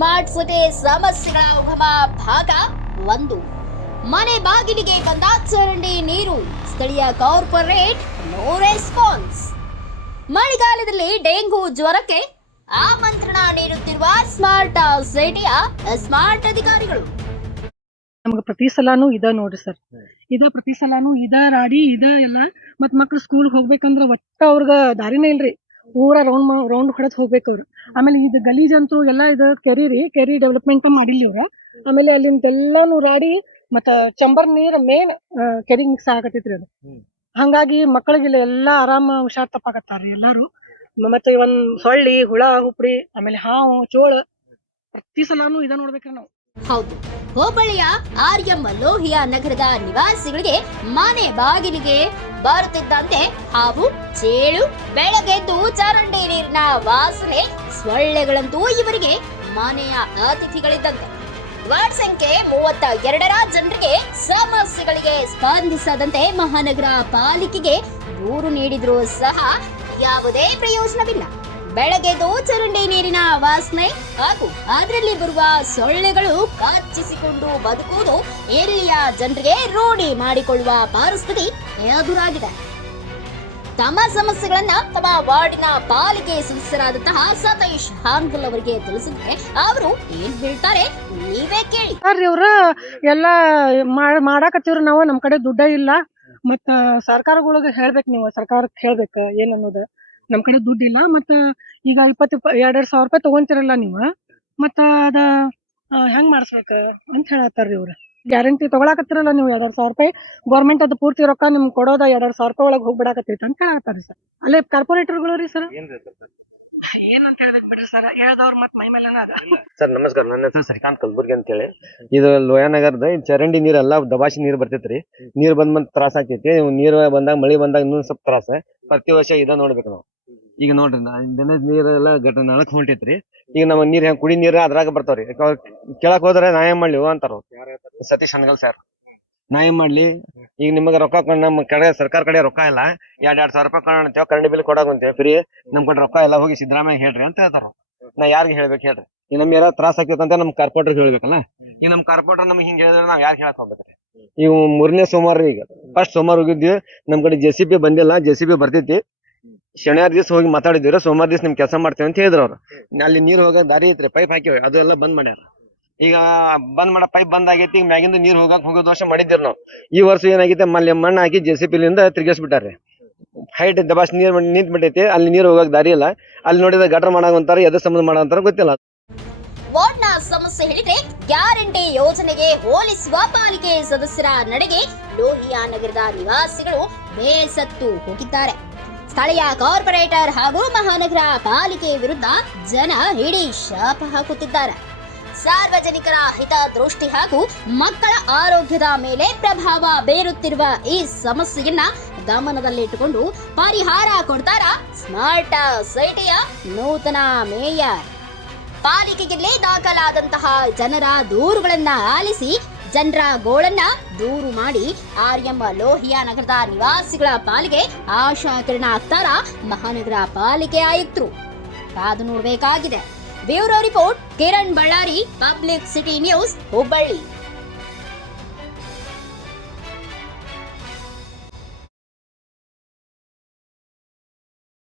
Smart city ಸಮಸ್ಯೆಗಳ ಉಗಮ ಭಾಗ ಒಂದು. ಮನೆ ಬಾಗಿಲಿಗೆ ಬಂದ ಚರಂಡಿ ನೀರು. ಸ್ಥಳೀಯ ಕಾರ್ಪೊರೇಟ್ ನೋ ರೆಸ್ಪಾನ್ಸ್. ಮಳೆಗಾಲದಲ್ಲಿ ಡೆಂಗು ಜ್ವರಕ್ಕೆ ಆಮಂತ್ರಣ ನೀಡುತ್ತಿರುವ ಸ್ಮಾರ್ಟ್ ಸಿಟಿಯ ಸ್ಮಾರ್ಟ್ ಅಧಿಕಾರಿಗಳು. ನಮ್ಗೆ ಪ್ರತಿ ಸಲಾನು ಇದ ನೋಡ್ರಿ ಸರ್. ಇದ ಪ್ರತಿ ಸಲಾನು ಇದ ರಾಡಿ ಇದ ಎಲ್ಲ. ಮತ್ ಮಕ್ಳು ಸ್ಕೂಲ್ ಹೋಗ್ಬೇಕಂದ್ರ ಒಟ್ಟ ಅವ್ರಗ ದಾರಿನೇ ಇಲ್ರಿ. ಪೂರಾ ರೌಂಡ್ ರೌಂಡ್ ಹೊಡೆದ್ ಹೋಗ್ಬೇಕು ಅವ್ರು. ಆಮೇಲೆ ಇದು ಗಲೀಜ್ ಅಂತೂ ಎಲ್ಲ ಇದು ಕೆರಿ ರೀ ಕೆರಿ ಡೆವಲಪ್ಮೆಂಟ್ ಮಾಡಿಲ್ಲ ಇವ್ರ. ಆಮೇಲೆ ಅಲ್ಲಿಂದ ಎಲ್ಲಾನು ರಾಡಿ ಮತ್ತ ಚಂಬರ್ ನೀರ್ ಮೇನ್ ಕೆರಿ ಮಿಕ್ಸ್ ಆಗತೈತ್ರಿ ಅದು. ಹಂಗಾಗಿ ಮಕ್ಕಳಿಗೆ ಎಲ್ಲಾ ಆರಾಮ ಹುಷಾರ್ ತಪ್ಪಾಕತ್ತಾರ್ರಿ ಎಲ್ಲಾರು. ಮ- ಮತ್ತೆ ಒಂದ್ ಸೊಳ್ಳಿ ಹುಳ ಹುಪ್ಪಡಿ ಆಮೇಲೆ ಹಾವು ಚೋಳ ಪ್ರತಿ ಸಲಾನು ಇದ ನೋಡ್ಬೇಕ್ರಿ ನಾವು. ಹೌದು. ಹೋಬಳಿಯ ಆರ್ಯಂ ಲೋಹಿಯಾ ನಗರದ ನಿವಾಸಿಗಳಿಗೆ ಮನೆ ಬಾಗಿಲಿಗೆ ಬರುತ್ತಿದ್ದಂತೆ ಹಾವು, ಚೇಳು ಬೆಳಗ್ಗೆದ್ದು ಚರಂಡಿ ನೀರಿನ ವಾಸನೆ, ಸೊಳ್ಳೆಗಳಂತೂ ಇವರಿಗೆ ಮನೆಯ ಅತಿಥಿಗಳಿದ್ದಂತೆ ವಾರ್ಡ್ ಸಂಖ್ಯೆ ಮೂವತ್ತ ಎರಡರ ಜನರಿಗೆ ಸಮಸ್ಯೆಗಳಿಗೆ ಸ್ಪಂದಿಸದಂತೆ ಮಹಾನಗರ ಪಾಲಿಕೆಗೆ ದೂರು ನೀಡಿದ್ರೂ ಸಹ ಯಾವುದೇ ಪ್ರಯೋಜನವಿಲ್ಲ. ಬೆಳಗ್ಗೆದ್ದು ಚರಂಡಿ ನೀರಿನ ವಾಸನೆ ಹಾಗೂ ಅದರಲ್ಲಿ ಬರುವ ಸೊಳ್ಳೆಗಳು ಕಾಚಿಸಿಕೊಂಡು ಬದುಕುವುದು ಇಲ್ಲಿಯ ಜನರಿಗೆ ರೂಢಿ ಮಾಡಿಕೊಳ್ಳುವ ಪರಿಸ್ಥಿತಿ ಎದುರಾಗಿದೆ. ತಮ್ಮ ಸಮಸ್ಯೆಗಳನ್ನ ತಮ್ಮ ವಾರ್ಡಿನ ಪಾಲಿಕೆ ಸದಸ್ಯರಾದಂತಹ ಸತೀಶ್ ಹಾನ್ಗಲ್ ಅವರಿಗೆ ತಿಳಿಸಿದ್ರೆ ಅವರು ಏನ್ ಹೇಳ್ತಾರೆ ನೀವೇ ಕೇಳಿ. ಇವ್ರು ಎಲ್ಲ ಎಲ್ಲಾ ಮಾಡ್- ಮಾಡಾಕತ್ತೀವ್ರಿ ನಾವು, ನಮ್ ಕಡೆ ದುಡ್ಡ ಇಲ್ಲ. ಮತ್ತ ಸರ್ಕಾರಗಳಿಗೆ ಹೇಳ್ಬೇಕು ನೀವು ಸರ್ಕಾರಕ್ಕೆ ಹೇಳ್ಬೇಕು ಏನನ್ನೋದು ನಮ್ ಕಡೆ ದುಡ್ಡು ಇಲ್ಲ ಮತ್ತ ಈಗ ಇಪ್ಪತ್ ಇಪ್ಪ ಎರಡ್ ಎರಡ್ ಸಾವಿರ ರೂಪಾಯಿ ತಗೊಂತಿರಲ್ಲ ನೀವು ಮತ್ತ ಅದ ಆ, ಹೆಂಗ್ ಮಾಡಿಸ್ಬೇಕ ಅಂತ ಹೇಳತ್ತಾರ್ರಿ ಇವ್ರ. ಗ್ಯಾರಂಟಿ ತಗೊಳಕತ್ತಿರಲ್ಲ ನೀವು ಎರಡ್ ಸಾವಿರ ರೂಪಾಯಿ ಗೌರ್ಮೆಂಟ್ ಅದು ಪೂರ್ತಿ ರೊಕ್ಕ ನಿಮ್ಗೆ ಕೊಡೋದ ಎರಡ್ ಸಾವಿರ ರೂಪಾಯಿ ಒಳಗ್ ಹೋಗ್ಬಿಡಾಕತ್ತೈತಿ ಅಂತ ಹೇಳತ್ತಾರ್ರಿ ಸರ್. ಅಲ್ಲೇ ಕಾರ್ಪೊರೇಟರ್ಗಳು ರೀ ಸರ್? ಏನಂತ ಹೇಳ್ಬೇಕು ಬಿಡ್ರಿ ಸರ್ ಹೇಳ್ದವ್ರ ಮತ್ ಮೈ ಮೇಲೆ ಸರ್ ನಮಸ್ಕಾರ. ನನ್ನ ಹೆಸರು ಶ್ರೀಕಾಂತ್ ಕಲ್ಬುರ್ಗಿ ಅಂತ ಹೇಳಿ ಇದು ಲೋಯಾನಗರದ ಚರಂಡಿ ನೀರೆಲ್ಲ ದಬಾಶಿ ನೀರ್ ಬರ್ತೈತ್ರಿ. ನೀರ್ ಬಂದ್ ಬಂದ್ ತ್ರಾಸ ಆಗ್ತೈತಿ. ಇವ್ ನೀರ್ ಬಂದಾಗ ಮಳಿ ಬಂದಾಗ ಇನ್ನೊಂದ್ ಸ್ವಲ್ಪ ತ್ರಾಸ. ಪ್ರತಿ ವರ್ಷ ಇದ ನೋಡ್ಬೇಕು ನಾವು. ಈಗ ನೋಡ್ರಿ ನಾ- ದಿನದ ನೀರೆಲ್ಲ ಗಟ್ಟ ನಳಕ್ ಹೊಂಟೈತ್ರಿ. ಈಗ ನಮ್ಮ ನೀರ್ ಹೆಂಗ್ ಕುಡಿ ನೀರ್ ಅದ್ರಾಗ ಬರ್ತಾವ್ರಿ. ಕೇಳಕ್ ಹೋದ್ರೆ ನಾ ಏನ್ ಮಾಡ್ಲಿ ಅಂತಾರ. ಸತೀಶ್ ಹನಗಲ್ ಸರ್. ನಾ ಏನ್ ಮಾಡ್ಲಿ? ಈಗ ನಿಮಗ ರೊಕ್ಕ ನಮ್ಮ ಕಡೆ ಸರ್ಕಾರ ಕಡೆ ರೊಕ್ಕ ಇಲ್ಲ. ಎರಡ್ ಎರಡ್ ಸಾವಿರ ರೂಪಾಯಿ ಕೊಂಡ್ ಕರೆಂಟ್ ಬಿಲ್ ಕೊಡಾಕಂತೇವೆ ಫ್ರೀ ನಮ್ ಕಡೆ ರೊಕ್ಕ ಎಲ್ಲ ಹೋಗಿ ಸಿದ್ದರಾಮಯ್ಯ ಹೇಳ್ರಿ ಅಂತ ಹೇಳ್ತಾರ ನಾ ಯಾರಿಗೆ ಹೇಳ್ಬೇಕು ಹೇಳ್ರಿ. ಈಗ ನಮ್ ಯಾರ ತ್ರಾಸ ಆಗ್ತೈತಂತ ಅಂತ ನಮ್ ಕಾರ್ಪೊರೇಟರ್ ಹೇಳ್ಬೇಕಲ್ಲ. ಈಗ ನಮ್ ಕಾರ್ಪೊರೇಟರ್ ನಮ್ಗೆ ಹಿಂಗ್ ಹೇಳಿದ್ರೆ ನಾವ್ ಯಾರು ಹೇಳಕ್ ಹೋಗ್ಬೇಕ್ರಿ? ಈಗ ಮೂರನೇ ಸೋಮವಾರ ಈಗ. ಫಸ್ಟ್ ಸೋಮವಾರ ಹೋಗಿದ್ವಿ. ನಮ್ ಕಡೆ ಜೆ ಸಿ ಬಿ ಬಂದಿಲ್ಲ ಜೆ ಸಿ ಬಿ ಬರ್ತೈತಿ. ಶನಿವಾರ ದಿವಸ ಹೋಗಿ ಮಾತಾಡಿದ್ರು ಸೋಮವಾರ ದಿವಸ ನಿಮ್ ಕೆಲಸ ಮಾಡ್ತೇವೆ ಅಂತ ಹೇಳಿದ್ರು ಅವ್ರು. ಅಲ್ಲಿ ನೀರ್ ಹೋಗಕ್ ದಾರಿ ಐತ್ರಿ ಪೈಪ್ ಹಾಕಿವಿ ಅದು ಎಲ್ಲ ಬಂದ್ ಮಾಡ್ಯಾರ. ಈಗ ಬಂದ್ ಮಾಡ ಪೈಪ್ ಬಂದ್ ಆಗೈತಿ ಈಗ ಮ್ಯಾಗಿಂದ ನೀರ್ ಹೋಗಕ್ ಹೋಗೋ ದೋಷ ಮಾಡಿದ್ರು ನಾವು. ಈ ವರ್ಷ ಏನಾಗಿದೆ ಮಲ್ಲಿ ಮಣ್ಣು ಹಾಕಿ ಜೆ ಸಿ ಪಿಲಿಂದ ತಿರ್ಗಿಸ್ಬಿಟ್ಟಾರೆ. ಹೈಟ್ ದಬಾಸ್ ನೀರ್ ನಿಂತ್ ಬಿಟ್ಟೈತಿ ಅಲ್ಲಿ ನೀರ್ ಹೋಗಕ್ ದಾರಿ ಇಲ್ಲ. ಅಲ್ಲಿ ನೋಡಿದ ಗಟ್ರ ಮಾಡಾಕಂತಾರ ಎದ್ರ ಸಂಬಂಧ ಮಾಡಂತಾರ ಗೊತ್ತಿಲ್ಲ. ವಾರ್ಡ್ನ ಸಮಸ್ಯೆ ಹೇಳಿದ್ರೆ ಗ್ಯಾರಂಟಿ ಯೋಜನೆಗೆ ಹೋಲಿಸುವ ಪಾಲಿಕೆ ಸದಸ್ಯರ ನಡೆಗೆ ಲೋಹಿಯಾ ನಗರದ ನಿವಾಸಿಗಳು ಬೇಸತ್ತು ಹೋಗಿದ್ದಾರೆ. ಸ್ಥಳೀಯ ಕಾರ್ಪೊರೇಟರ್ ಹಾಗೂ ಮಹಾನಗರ ಪಾಲಿಕೆ ವಿರುದ್ಧ ಜನ ಇಡೀ ಶಾಪ ಹಾಕುತ್ತಿದ್ದಾರೆ. ಸಾರ್ವಜನಿಕರ ಹಿತದೃಷ್ಟಿ ಹಾಗೂ ಮಕ್ಕಳ ಆರೋಗ್ಯದ ಮೇಲೆ ಪ್ರಭಾವ ಬೀರುತ್ತಿರುವ ಈ ಸಮಸ್ಯೆಯನ್ನ ಗಮನದಲ್ಲಿಟ್ಟುಕೊಂಡು ಪರಿಹಾರ ಕೊಡ್ತಾರ ಸ್ಮಾರ್ಟ್ ಸೈಟಿಯ ನೂತನ ಮೇಯರ್. ಪಾಲಿಕೆಯಲ್ಲಿ ದಾಖಲಾದಂತಹ ಜನರ ದೂರುಗಳನ್ನ ಆಲಿಸಿ ಜನರ ಗೋಳನ್ನ ದೂರು ಮಾಡಿ ಆರ್ಯಂ ಲೋಹಿಯಾ ನಗರದ ನಿವಾಸಿಗಳ ಪಾಲಿಗೆ ಆಶಾ ಕಿರಣ ಆಗ್ತಾರ ಮಹಾನಗರ ಪಾಲಿಕೆ ಆಯುಕ್ತರು. ಕಾದು ನೋಡಬೇಕಾಗಿದೆ. Bureau report Kiran Ballari, public city news Hubballi.